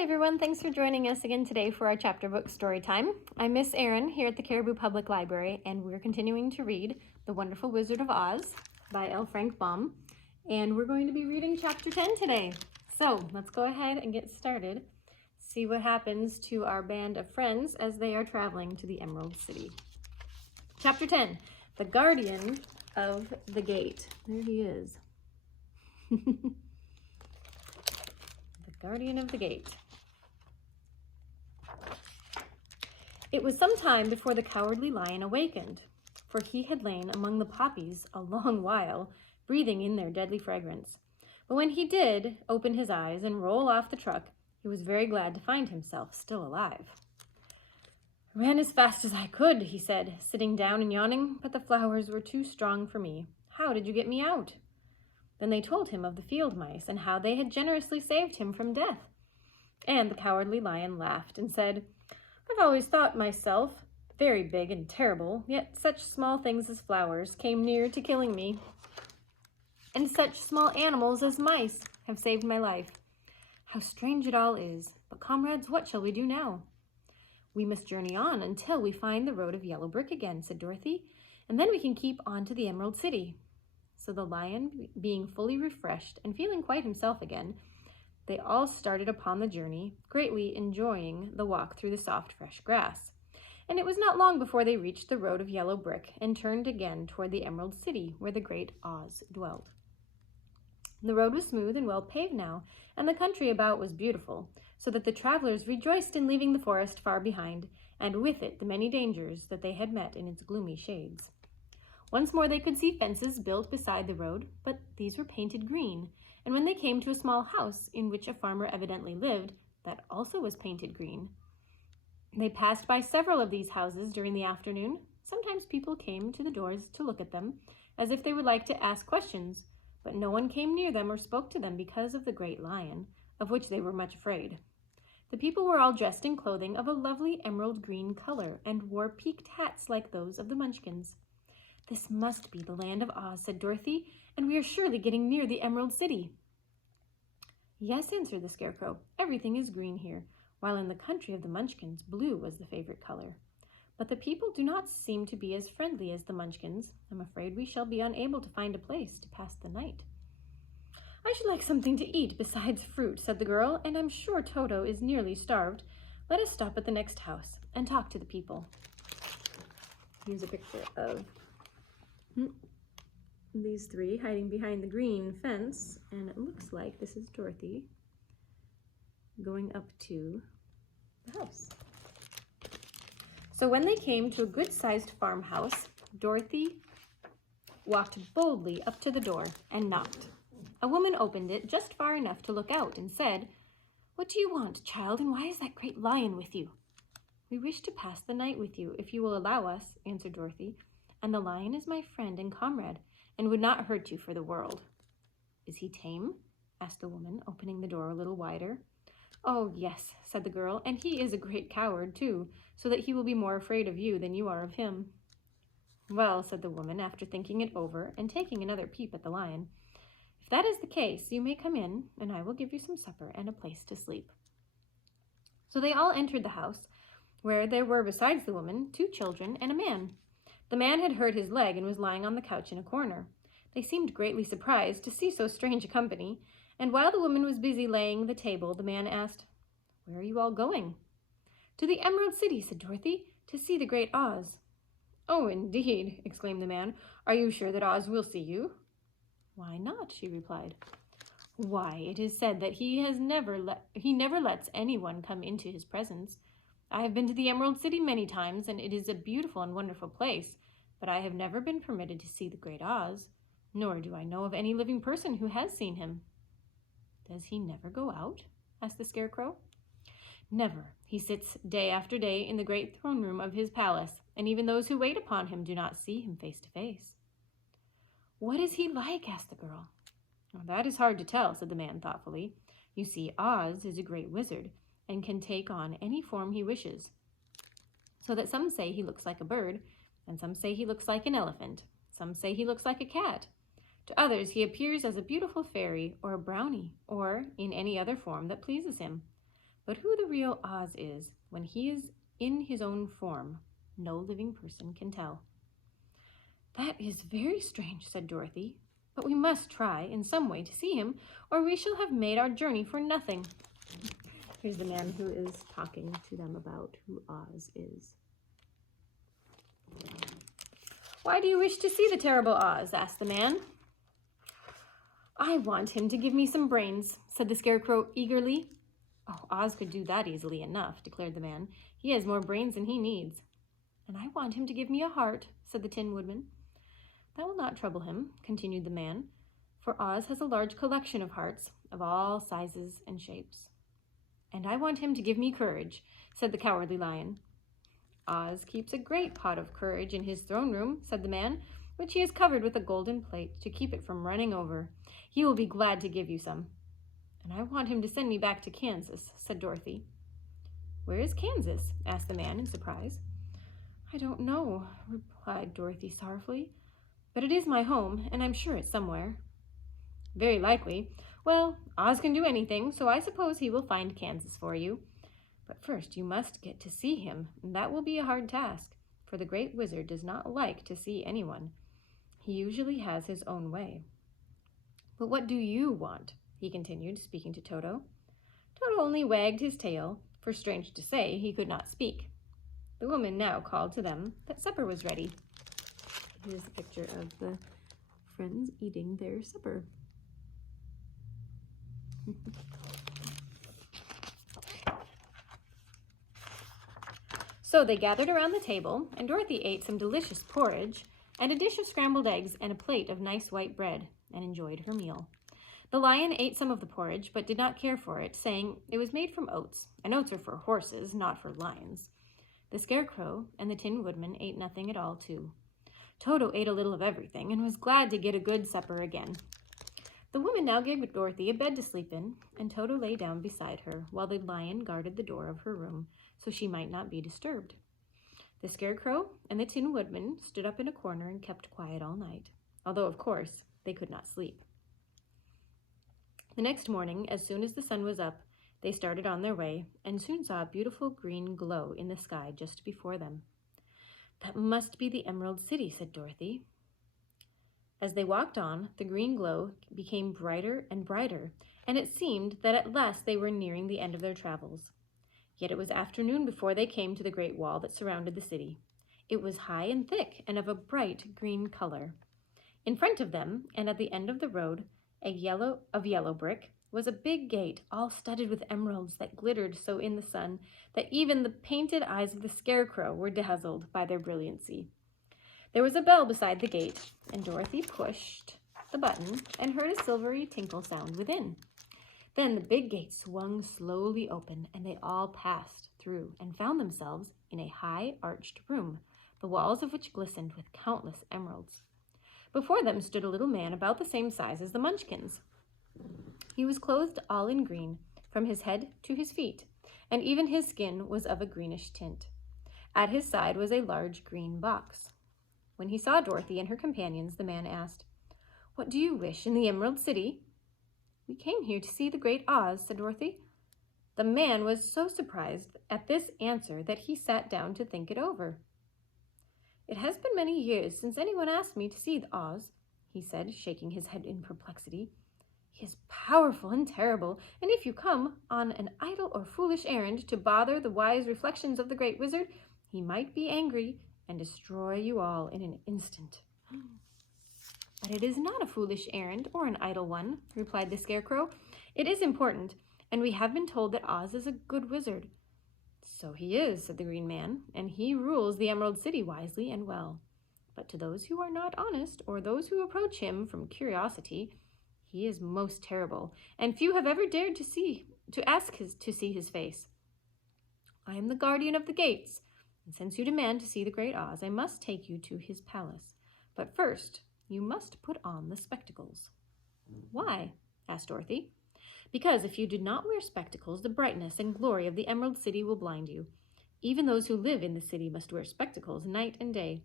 Hi everyone, thanks for joining us again today for our chapter book story time. I'm Miss Erin here at the Caribou Public Library, and we're continuing to read The Wonderful Wizard of Oz by L. Frank Baum, and we're going to be reading chapter 10 today. So let's go ahead and get started, see what happens to our band of friends as they are traveling to the Emerald City. Chapter 10, The Guardian of the Gate. There he is. The Guardian of the Gate. It was some time before the Cowardly Lion awakened, for he had lain among the poppies a long while, breathing in their deadly fragrance. But when he did open his eyes and roll off the truck, he was very glad to find himself still alive. "I ran as fast as I could," he said, sitting down and yawning, "but the flowers were too strong for me. How did you get me out?" Then they told him of the field mice and how they had generously saved him from death. And the Cowardly Lion laughed and said, "I've always thought myself very big and terrible, yet such small things as flowers came near to killing me. And such small animals as mice have saved my life. How strange it all is. But comrades, what shall we do now?" "We must journey on until we find the road of yellow brick again," said Dorothy, "and then we can keep on to the Emerald City." So the lion, being fully refreshed and feeling quite himself again, they all started upon the journey, greatly enjoying the walk through the soft, fresh grass. And it was not long before they reached the road of yellow brick and turned again toward the Emerald City, where the great Oz dwelt. The road was smooth and well paved now, and the country about was beautiful, so that the travelers rejoiced in leaving the forest far behind, and with it the many dangers that they had met in its gloomy shades. Once more they could see fences built beside the road, but these were painted green, and when they came to a small house in which a farmer evidently lived, that also was painted green. They passed by several of these houses during the afternoon. Sometimes people came to the doors to look at them, as if they would like to ask questions, but no one came near them or spoke to them because of the great lion, of which they were much afraid. The people were all dressed in clothing of a lovely emerald green color and wore peaked hats like those of the Munchkins. "This must be the land of Oz," said Dorothy, "and we are surely getting near the Emerald City." "Yes," answered the Scarecrow, "everything is green here, while in the country of the Munchkins, blue was the favorite color. But the people do not seem to be as friendly as the Munchkins. I'm afraid we shall be unable to find a place to pass the night." "I should like something to eat besides fruit," said the girl, "and I'm sure Toto is nearly starved. Let us stop at the next house and talk to the people." Here's a picture of these three hiding behind the green fence, and it looks like this is Dorothy going up to the house. So when they came to a good-sized farmhouse, Dorothy walked boldly up to the door and knocked. A woman opened it just far enough to look out and said, "What do you want, child, and why is that great lion with you?" "We wish to pass the night with you, if you will allow us," answered Dorothy, "and the lion is my friend and comrade, and would not hurt you for the world." "Is he tame?" asked the woman, opening the door a little wider. "Oh, yes," said the girl, "and he is a great coward, too, so that he will be more afraid of you than you are of him." "Well," said the woman, after thinking it over and taking another peep at the lion, "if that is the case, you may come in, and I will give you some supper and a place to sleep." So they all entered the house, where there were, besides the woman, 2 children and a man. The man had hurt his leg and was lying on the couch in a corner. They seemed greatly surprised to see so strange a company, and while the woman was busy laying the table, the man asked, "Where are you all going?" "To the Emerald City," said Dorothy, "to see the great Oz." "Oh, indeed!" exclaimed the man. "Are you sure that Oz will see you?" "Why not?" she replied. "Why, it is said that he never lets anyone come into his presence. I have been to the Emerald City many times, and it is a beautiful and wonderful place, but I have never been permitted to see the great Oz, nor do I know of any living person who has seen him." "Does he never go out?" asked the Scarecrow. "Never. He sits day after day in the great throne room of his palace, and even those who wait upon him do not see him face to face." "What is he like?" asked the girl. "That is hard to tell," said the man thoughtfully. "You see, Oz is a great wizard, and can take on any form he wishes, so that some say he looks like a bird, and some say he looks like an elephant, some say he looks like a cat. To others he appears as a beautiful fairy or a brownie, or in any other form that pleases him. But who the real Oz is when he is in his own form, no living person can tell. That is very strange, said Dorothy. But we must try in some way to see him, or we shall have made our journey for nothing. Here's the man who is talking to them about who Oz is. Why do you wish to see the terrible Oz? Asked the man. I want him to give me some brains, said the Scarecrow eagerly. Oh, Oz could do that easily enough, declared the man. He has more brains than he needs. And I want him to give me a heart, said the Tin Woodman. That will not trouble him, continued the man, for Oz has a large collection of hearts of all sizes and shapes. And I want him to give me courage, said the Cowardly Lion. Oz keeps a great pot of courage in his throne room, said the man, which he has covered with a golden plate to keep it from running over. He will be glad to give you some. And I want him to send me back to Kansas, said Dorothy. Where is Kansas? Asked the man in surprise. I don't know, replied Dorothy sorrowfully, but it is my home, and I'm sure it's somewhere. Very likely. Well, Oz can do anything, so I suppose he will find Kansas for you. But first you must get to see him, and that will be a hard task, for the Great Wizard does not like to see anyone. He usually has his own way. But what do you want? He continued, speaking to Toto. Toto only wagged his tail, for strange to say, he could not speak. The woman now called to them that supper was ready. Here's a picture of the friends eating their supper. So they gathered around the table, and Dorothy ate some delicious porridge and a dish of scrambled eggs and a plate of nice white bread, and enjoyed her meal. The lion ate some of the porridge, but did not care for it, saying it was made from oats, and oats are for horses, not for lions. The Scarecrow and the Tin Woodman ate nothing at all, too. Toto ate a little of everything, and was glad to get a good supper again. The woman now gave Dorothy a bed to sleep in, and Toto lay down beside her, while the lion guarded the door of her room, so she might not be disturbed. The Scarecrow and the Tin Woodman stood up in a corner and kept quiet all night, although, of course, they could not sleep. The next morning, as soon as the sun was up, they started on their way, and soon saw a beautiful green glow in the sky just before them. That must be the Emerald City, said Dorothy. As they walked on, the green glow became brighter and brighter, and it seemed that at last they were nearing the end of their travels. Yet it was afternoon before they came to the great wall that surrounded the city. It was high and thick and of a bright green color. In front of them, and at the end of the road, of yellow brick, was a big gate, all studded with emeralds that glittered so in the sun that even the painted eyes of the Scarecrow were dazzled by their brilliancy. There was a bell beside the gate, and Dorothy pushed the button and heard a silvery tinkle sound within. Then the big gate swung slowly open, and they all passed through and found themselves in a high arched room, the walls of which glistened with countless emeralds. Before them stood a little man about the same size as the Munchkins. He was clothed all in green, from his head to his feet, and even his skin was of a greenish tint. At his side was a large green box. When he saw Dorothy and her companions, the man asked, "What do you wish in the Emerald City?" "We came here to see the great Oz," said Dorothy. The man was so surprised at this answer that he sat down to think it over. "It has been many years since anyone asked me to see the Oz," he said, shaking his head in perplexity. "He is powerful and terrible, and if you come on an idle or foolish errand to bother the wise reflections of the Great Wizard, he might be angry and destroy you all in an instant." "But it is not a foolish errand or an idle one," replied the Scarecrow. "It is important, and we have been told that Oz is a good wizard." "So he is," said the Green Man, "and he rules the Emerald City wisely and well. But to those who are not honest, or those who approach him from curiosity, he is most terrible, and few have ever dared to see his face. I am the guardian of the gates, and since you demand to see the great Oz, I must take you to his palace. But first, you must put on the spectacles." "Why?" asked Dorothy. "Because if you do not wear spectacles, the brightness and glory of the Emerald City will blind you. Even those who live in the city must wear spectacles night and day.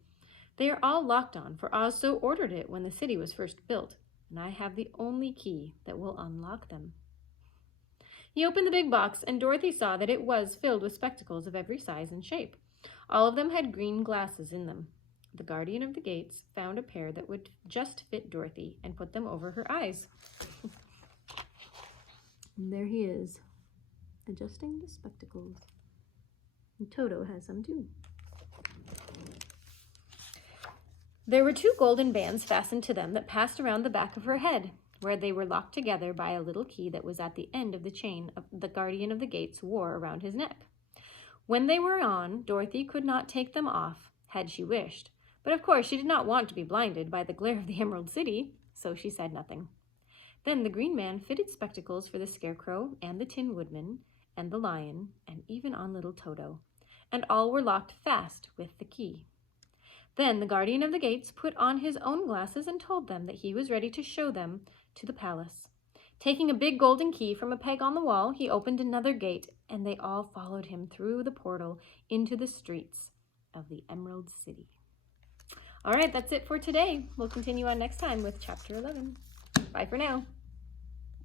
They are all locked on, for Oz so ordered it when the city was first built, and I have the only key that will unlock them." He opened the big box, and Dorothy saw that it was filled with spectacles of every size and shape. All of them had green glasses in them. The guardian of the gates found a pair that would just fit Dorothy and put them over her eyes. And there he is, adjusting the spectacles. And Toto has some too. There were 2 golden bands fastened to them that passed around the back of her head, where they were locked together by a little key that was at the end of the chain the guardian of the gates wore around his neck. When they were on, Dorothy could not take them off, had she wished, but of course she did not want to be blinded by the glare of the Emerald City, so she said nothing. Then the Green Man fitted spectacles for the Scarecrow and the Tin Woodman and the Lion and even on little Toto, and all were locked fast with the key. Then the guardian of the gates put on his own glasses and told them that he was ready to show them to the palace. Taking a big golden key from a peg on the wall, he opened another gate, and they all followed him through the portal into the streets of the Emerald City. All right, that's it for today. We'll continue on next time with Chapter 11. Bye for now.